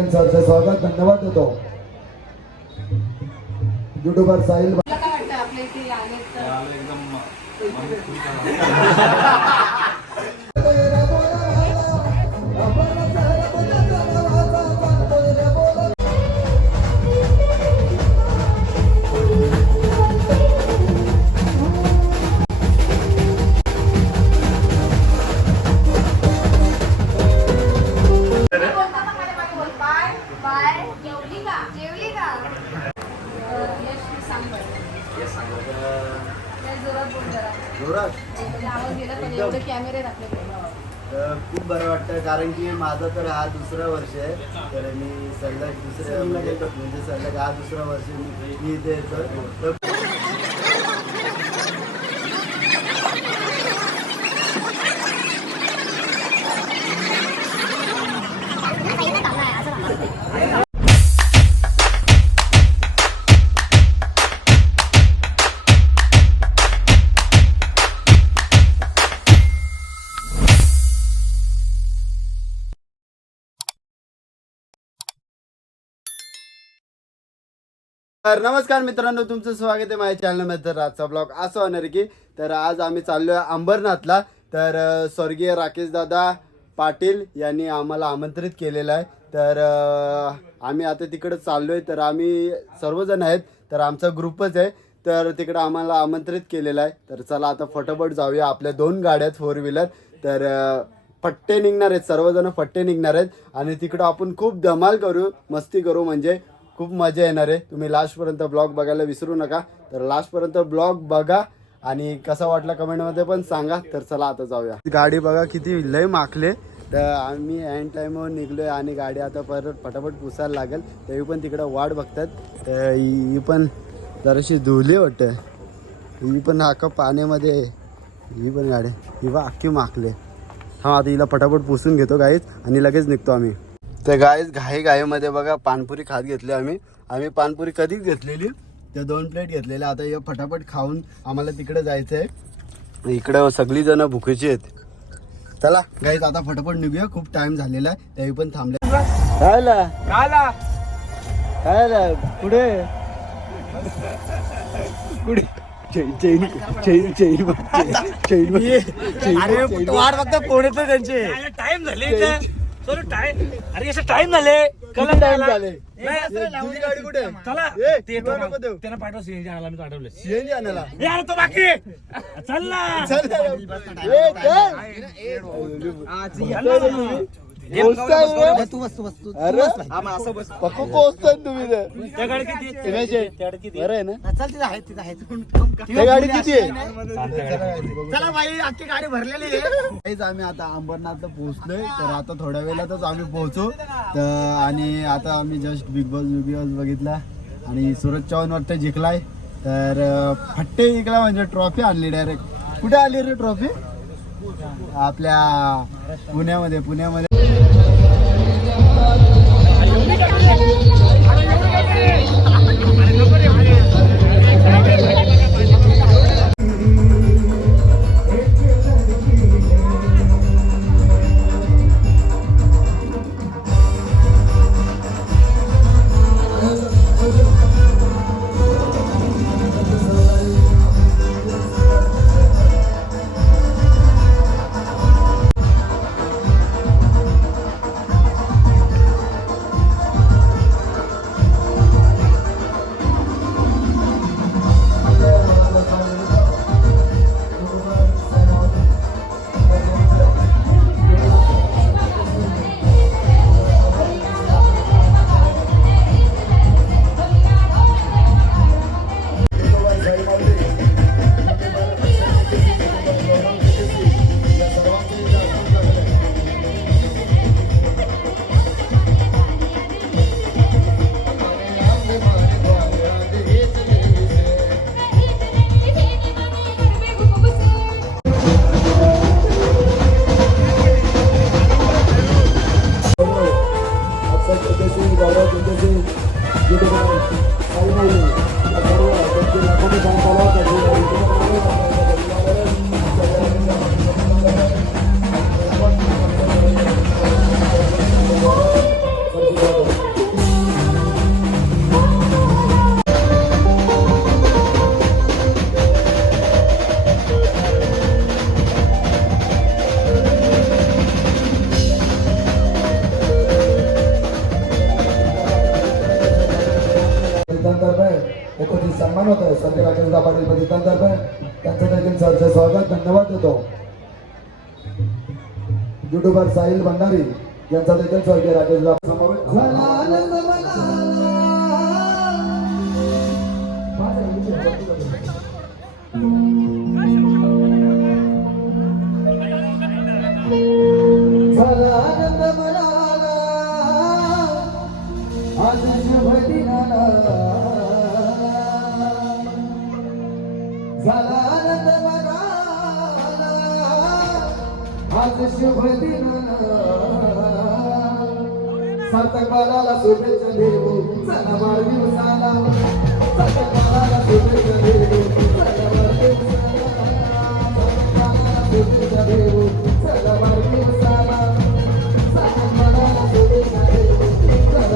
देखील सरचे स्वागत धन्यवाद देतो. युट्यूबर साहिल खूप बरं वाटतं कारण की माझा तर हा दुसरा वर्ष आहे. तर मी सलग दुसऱ्या म्हणजे सलग हा दुसरा वर्ष मी इथे येतो. तर नमस्कार मित्रांनो, तुमचं स्वागत आहे माझ्या चॅनलमध्ये. तर आजचा ब्लॉग असं होणार की तर आज आम्ही चाललो आहे अंबरनाथला. तर स्वर्गीय राकेश दादा पाटील यांनी आम्हाला आमंत्रित केलेलं आहे. तर आम्ही आता तिकडे चाललो आहे. तर आम्ही सर्वजण आहेत, तर आमचा ग्रुपच आहे. तर तिकडं आम्हाला आमंत्रित केलेलं आहे. तर चला आता फटाफट जाऊया. आपल्या 2 गाड्या आहेत 4 व्हीलर. तर फट्टे निघणार आहेत, सर्वजण फट्टे निघणार आहेत आणि तिकडं आपण खूप धमाल करू, मस्ती करू, म्हणजे खूप मजा येणार आहे. तुम्ही लास्टपर्यंत ब्लॉग बघायला विसरू नका. तर लास्टपर्यंत ब्लॉग बघा आणि कसा वाटला कमेंटमध्ये पण सांगा. तर चला आता जाऊया. गाडी बघा किती लय माखले. तर आम्ही एंड टाईमवर निघलोय आणि गाडी आता परत फटाफट पुसायला लागेल. तरी पण तिकडं वाट बघतात. तर ही पण जराशी धुली वाटतं. ही पण अख्खा पाण्यामध्ये, ही पण गाडी ही बा अख्खी माखले. हा आता हिला फटाफट पुसून घेतो गाईच आणि लगेच निघतो आम्ही. तर गाईज घाईमध्ये बघा पानपुरी खात घेतली आम्ही पानपुरी कधीच घेतलेली. त्या 2 प्लेट घेतलेल्या. आता हे फटाफट खाऊन आम्हाला तिकडे जायचं आहे. इकडं सगळी जण भुकेची आहेत. चला गाईज आता फटाफट निघूया, खूप टाइम झालेला आहे. त्याही पण थांबले. पुढे वाट बघता पुढे तर त्यांचे टाइम झाले. अरे टाइम झाले. गाडी कुठे? चला त्यांना पाठव. सीएनजी आणायला मी पाठवलं. सीएनजी आणायला यार तो बाकी चल ना. पक्कू पोहोचताय तुम्ही. त्या गाडी किती बरं आहे ना? त्या गाडी किती आहे? चला भाई, अख्खी गाडी भरलेली आहे. आम्ही आता अंबरनाथला पोहोचलोय. तर आता थोड्या वेळातच आम्ही पोहोचू. तर आणि आता आम्ही जस्ट बिग बॉस बघितला आणि सूरज चव्हाण वाटतं जिंकलाय. तर फट्टे जिंकला म्हणजे ट्रॉफी आणली डायरेक्ट. कुठे आली रे ट्रॉफी? आपल्या पुण्यामध्ये. सन्मान होत आहे स्वर्गीय राकेशदा पाटील प्रतिष्ठानतर्फे त्यांचं देखील सहर्ष स्वागत धन्यवाद देतो. युट्यूबर साहिल भंडारी यांचा देखील स्वर्गीय राकेशदा सार्थक बाळाला शुभेच्छा देऊ चला वाढदिवसाला सार्थक बाळाला शुभेच्छा देऊ चला वाढदिवसाला सार्थक बाळाला शुभेच्छा देऊ चला वाढदिवसाला सार्थक बाळाला शुभेच्छा देऊ चला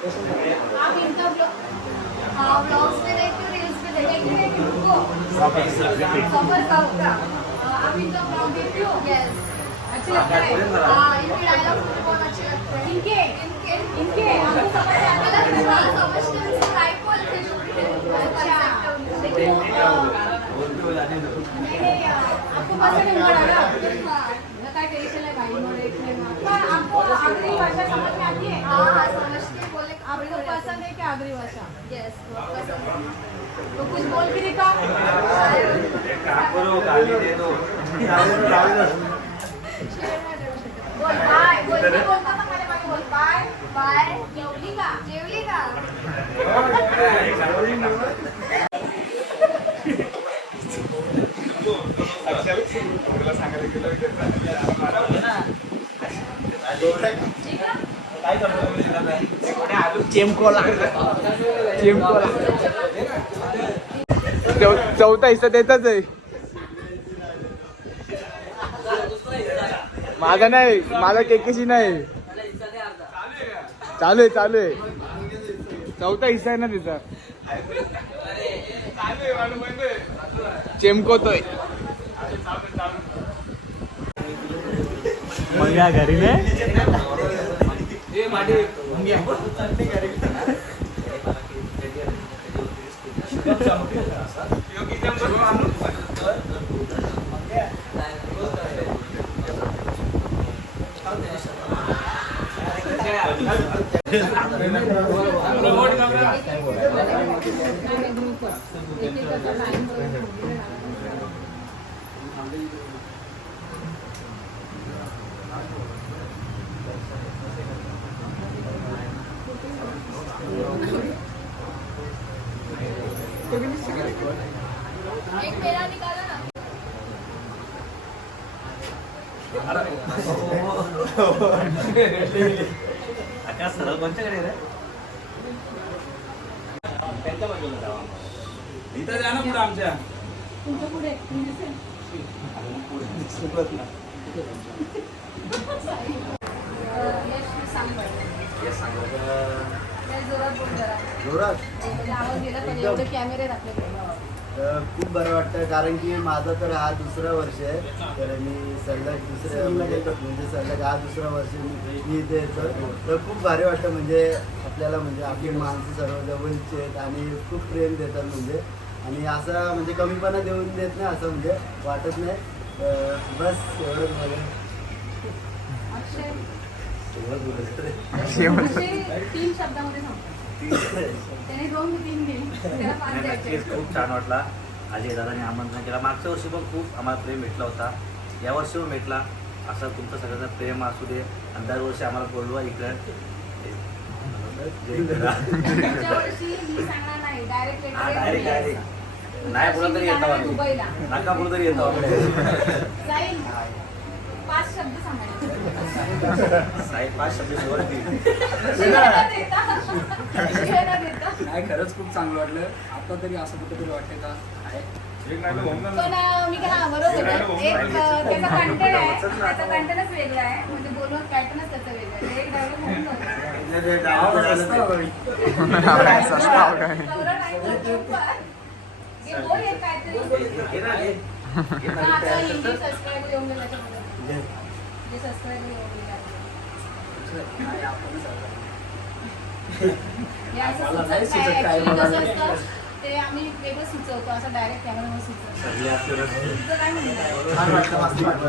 आप इनका व्लॉग्स में देखते हो रील्स में देखते हो सफर का होगा आप इनका व्लॉग देखते हो यस अच्छे लगता है हाँ इनके डायलॉग मुझे बहुत अच्छे लगते हैं इनके इनके इनके आपको समझ आता है ना समझते हैं इसको लाइक बोलते हैं अच्छा लेकिन नहीं आपको पसंद है ना काय टेंशन है भाई मोर एक पर आपको आगरी भाषा समझ में आती है हाँ हाँ समझते बोले आपको पसंद है क्या आगरी भाषा यस पसंद है तो कुछ बोल के दिखा करो गाली दे दो बोल बाय बोलता था मैंने मागे बोल बाय बाय जेवली का चेमकोला चौथा हिस्सा त्याचाच आहे माझा नाही माझा केकेशी नाही चालू आहे चौथा हिस्सा आहे ना तिचा चेमकोतोय मंग्या घरी एक मेरा निकाला ना त्या सरळ कोणच्याकडे रे त्यांच्या बाजूला जावा इथं जा ना पुढे आमच्या तुमच्या पुढे यश सांग बरं. हे सांग लय जोरात बोल जरा. जोरात म्हणजे आवाज गेला पाहिजे एवढे कॅमेरे आहेत आपल्याकडे. खूप बरं वाटतं कारण की माझा तर हा दुसरा वर्ष आहे तर मी सलग म्हणजे सलग हा दुसरा वर्ष मी इथे येतो तर खूप भारी वाटतं म्हणजे आपल्याला म्हणजे आपली माणसं सर्व जवळची आहेत आणि खूप प्रेम देतात म्हणजे आणि असं म्हणजे कमीपणा देऊन देत नाही असं म्हणजे वाटत नाही बस एवढंच मला अक्षय अक्षय अक्षय 3 शब्दामध्ये सांगतो. त्याने 2 मी 3 दिली. त्याला 5 द्यायचे. नक्कीच खूप छान वाटला अजय दादाने आमंत्रण केला मागच्या वर्षी पण खूप आम्हाला प्रेम भेटला होता यावर्षी पण भेटला असं तुमचं सगळ्यांचं प्रेम असू दे आणि दरवर्षी आम्हाला बोलवा इकडे पुढच्या वर्षी मी सांगणार नाही डायरेक्ट डायरेक्ट नाही बोला तरी येतो आम्ही दुबईला नका बोलू तरी येतो आम्ही जाईल 5 शब्द सांगायचे. साहेब 5 शब्द जोर शिव्या न देता. नाही खरंच खूप चांगलं वाटलं आता तरी असं कुठेतरी वाटतं का आहे पण मी काय बरोबर आहे. एक त्याचा कंटेंट आहे त्याचा कंटेंटच वेगळा आहे म्हणजे बोलणं पॅटर्नच त्याचं वेगळं आहे. एक डायलॉग होऊन जातो. हे बोल एक काहीतरी आता हिंदी सबस्क्राईब येऊन गेला त्याच्यामध्ये जे सबस्क्राईब येऊन गेला हे असं सुचत काय actually कसं असतं ते आम्ही वेगळं सुचवतो असं डायरेक्ट कॅमेरावर सुचवतो. तुझं काय म्हणणं छान वाटतं मस्त वाटतं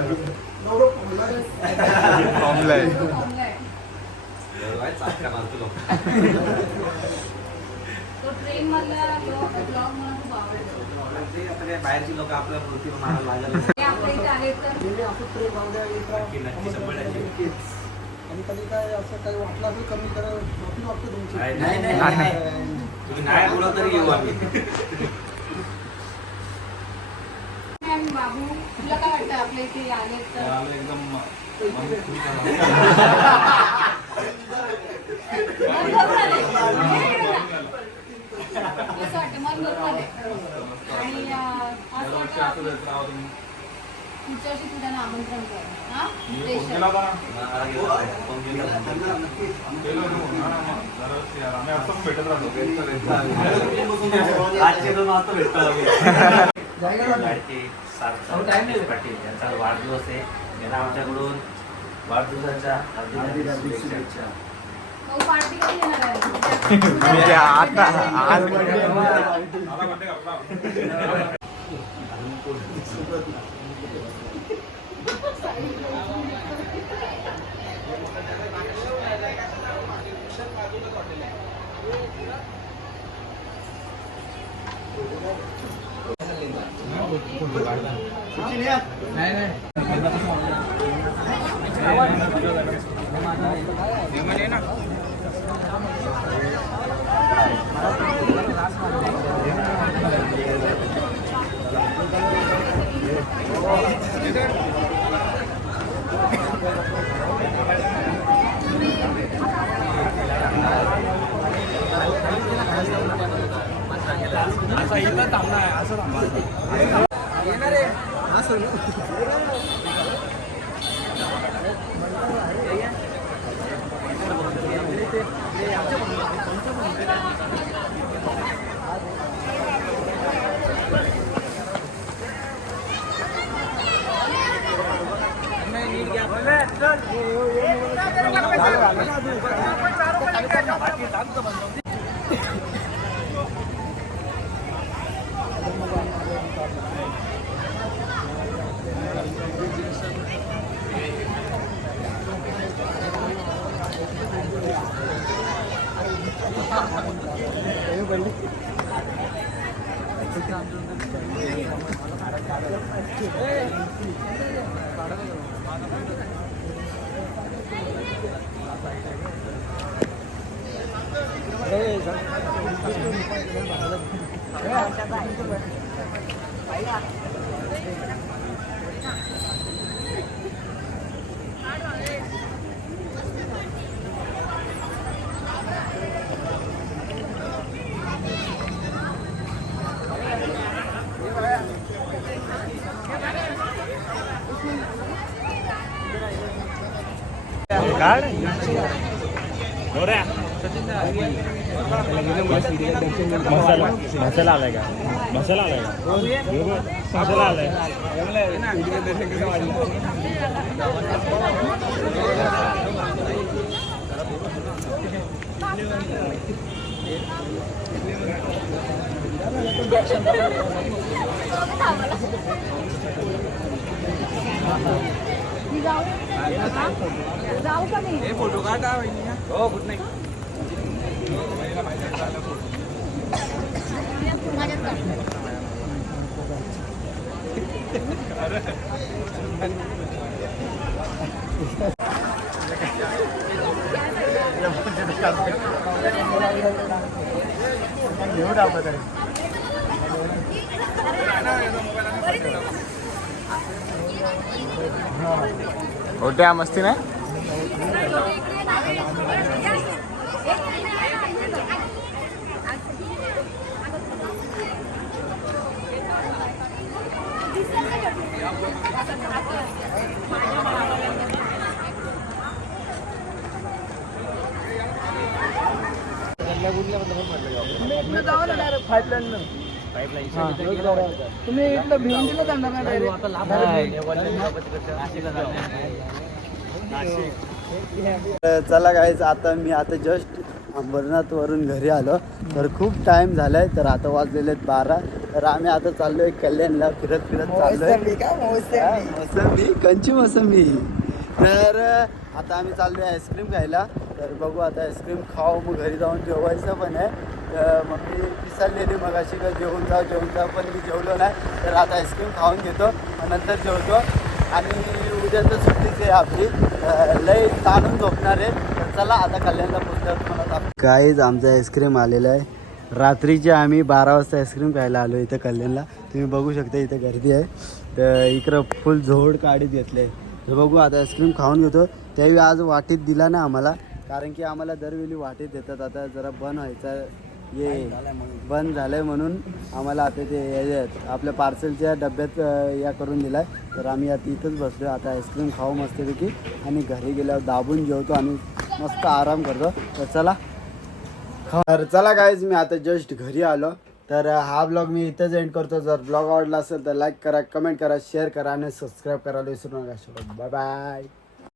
तो ट्रेन मधला ब्लॉग मला खूप आवडतो. बाहेरची लोक आपल्या मूर्ती मारायला लागले हे आपल्या इथे आले तर नक्की नक्की 100% आणि कधी काय असं काही वाटलं असेल कमी करा माफी मागतो तुमची नाही तुम्ही नाही बोला तरी येऊ आम्ही मॅम बाबू तुला काय वाटतं आपल्या इथे आले तर एकदम मन भरून आले. कसं वाटतं मन भरून आले आणि असं वाटतं पुढच्या वर्षी तुझ्यानं आमंत्रण कर हा आजचे 2 वाजता भेटतो पाटील यांचा वाढदिवस आहे याला आमच्याकडून वाढदिवसाच्या हार्दिक शुभेच्छा. भाऊ पार्टी कधी येणार आहे असं इथं थांबणार आहे असं थांबा येणार आहे असं मसाला आलाय का मसाला आलाय का मसाला आलाय जाऊ का मी फोटो काढा हो कुठ नाही होत्या मस्ती ना तुम्ही इथलं भिवंडीला जाणार ना चला गाईज आता मी आता जस्ट अंबरनाथ वरून घरी आलो तर खूप टाइम झालाय तर आता वाजलेले 12 तर आम्ही आता चाललोय कल्याणला फिरत चाललोय मोसंबी कंची मोसंबी तर आता आम्ही चाललोय आईस्क्रीम खायला तर बघू आता आईस्क्रीम खाऊ मग घरी जाऊन जेवायचं पण आहे तर मग मी पिसाळलेली मग अशी का जेवून जाऊ पण मी जेवलो नाही तर आता आईस्क्रीम खाऊन घेतो मग नंतर जेवतो आणि उद्या तर सुट्टीच आहे आपली लई ताणून झोपणार आहे तर चला आता कल्याणला पोहोचतो मला काहीच आमचं आईस्क्रीम आलेलं आहे रात्रीचे आम्ही 12 वाजता आईस्क्रीम खायला आलो इथं कल्याणला तुम्ही बघू शकता इथं गर्दी आहे तर इकडं फुल झोड काढीत घेतलं आहे तर बघू आता आईस्क्रीम खाऊन घेतो त्यावेळी आज वाटीत दिला ना आम्हाला कारण की आम्हाला दरवेळी वाटीत देतात आता जरा बंद व्हायचा बंद झालंय म्हणून आम्हाला आता ते आपल्या पार्सलच्या डब्यात या करून दिलाय तर आम्ही आता इथंच बसलो आता आईस्क्रीम खाऊ मस्तपैकी आणि घरी गेल्यावर दाबून जेवतो आणि मस्त आराम करतो तर चला तर चला गाईज मी आता जस्ट घरी आलो तर हा ब्लॉग मी इथंच एंड करतो जर ब्लॉग आवडला असेल तर लाईक करा कमेंट करा शेअर करा आणि सबस्क्राईब करायला विसरू नका बाय बाय